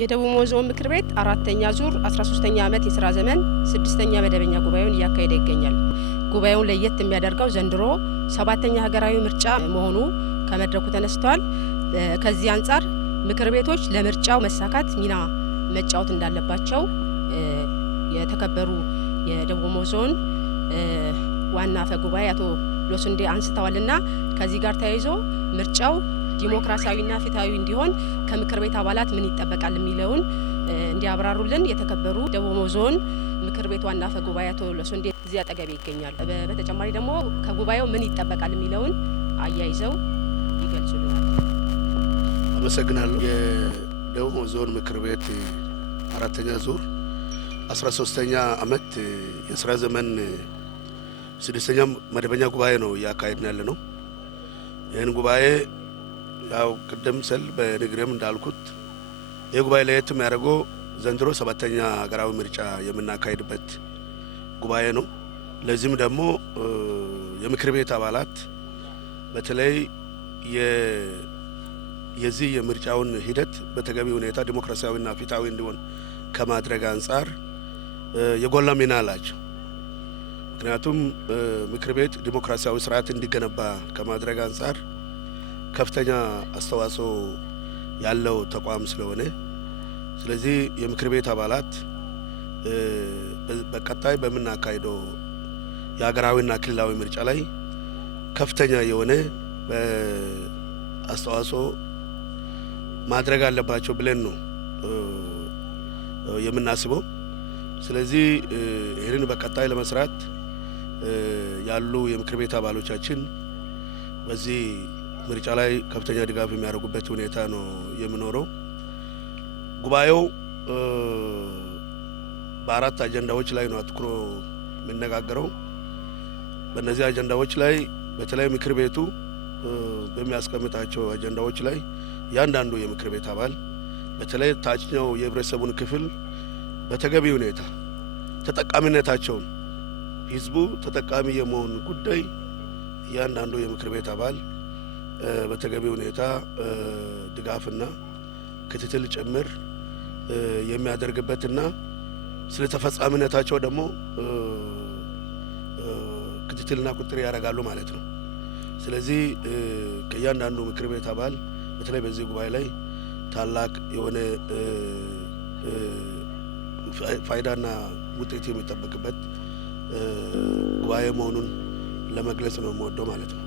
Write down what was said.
የደቡብ ኦሞ ዞን ምክር ቤት አራተኛ ዙር 13ኛ ዓመት የሥራ ዘመን 6ኛ መደበኛ ጉባኤውን እያካሄደ ይገኛል። ጉባኤውን ለየት የሚያደርገው ዘንድሮ 7ኛ ሀገራዊ ምርጫ መሆኑ ከመድረኩ ተነስቷል። ከዚህ አንጻር ምክር ቤቶች ለምርጫው መሳካት ሚና መጫወት እንዳለባቸው የተከበሩ የደቡብ ኦሞ ዞን ዋና አፈ ጉባኤ አቶ ሎሱንዴ አንስተዋልና ከዚህ ጋር ተያይዞ ምርጫው ዲሞክራሲያዊና ፍትሃዊ እንዲሆን ከምክር ቤት አባላት ምን ይጠበቃል የሚለውን እንዲያብራሩልን የተከበሩ ደቡብ ኦሞ ዞን ምክር ቤት ዋና አፈ ጉባኤ አቶ ሎሱንዴ እዚህ አጠገቤ ይገኛል። በተጨማሪ ደግሞ ከጉባኤው ምን ይጠበቃል የሚለውን አያይዘው ይገልጹልናል። አመሰግናለሁ። የደቡብ ኦሞ ዞን ምክር ቤት አራተኛ ዙር 13ኛ ዓመት የሥራ ዘመን 6ኛ መደበኛ ጉባኤ ነው እያካሄድን ያለ ነው። ይህን ጉባኤ ያው ቅድም ስል በንግሬም እንዳልኩት ይህ ጉባኤ ለየት የሚያደርገው ዘንድሮ 7ኛ ሀገራዊ ምርጫ የምናካሄድበት ጉባኤ ነው። ለዚህም ደግሞ የምክር ቤት አባላት በተለይ የዚህ የምርጫውን ሂደት በተገቢ ሁኔታ ዲሞክራሲያዊና ፍትሃዊ እንዲሆን ከማድረግ አንጻር የጎላ ሚና አላቸው። ምክንያቱም ምክር ቤት ዲሞክራሲያዊ ስርዓት እንዲገነባ ከማድረግ አንጻር ከፍተኛ አስተዋጽኦ ያለው ተቋም ስለሆነ ስለዚህ የምክር ቤት አባላት በቀጣይ በምናካሄደው የሀገራዊና ክልላዊ ምርጫ ላይ ከፍተኛ የሆነ አስተዋጽኦ ማድረግ አለባቸው ብለን ነው የምናስበው። ስለዚህ ይህንን በቀጣይ ለመስራት ያሉ የምክር ቤት አባሎቻችን በዚህ ምርጫ ላይ ከፍተኛ ድጋፍ የሚያደርጉበት ሁኔታ ነው የሚኖረው። ጉባኤው በአራት አጀንዳዎች ላይ ነው አትኩሮ የሚነጋገረው። በእነዚህ አጀንዳዎች ላይ በተለይ ምክር ቤቱ በሚያስቀምጣቸው አጀንዳዎች ላይ ያንዳንዱ የምክር ቤት አባል በተለይ ታችኛው የህብረተሰቡን ክፍል በተገቢ ሁኔታ ተጠቃሚነታቸውን ህዝቡ ተጠቃሚ የመሆን ጉዳይ ያንዳንዱ የምክር ቤት አባል በተገቢ ሁኔታ ድጋፍና ክትትል ጭምር የሚያደርግበትና ስለ ተፈጻሚነታቸው ደግሞ ክትትልና ቁጥጥር ያደርጋሉ ማለት ነው። ስለዚህ ከእያንዳንዱ ምክር ቤት አባል በተለይ በዚህ ጉባኤ ላይ ታላቅ የሆነ ፋይዳና ውጤት የሚጠበቅበት ጉባኤ መሆኑን ለመግለጽ ነው የምወደው ማለት ነው።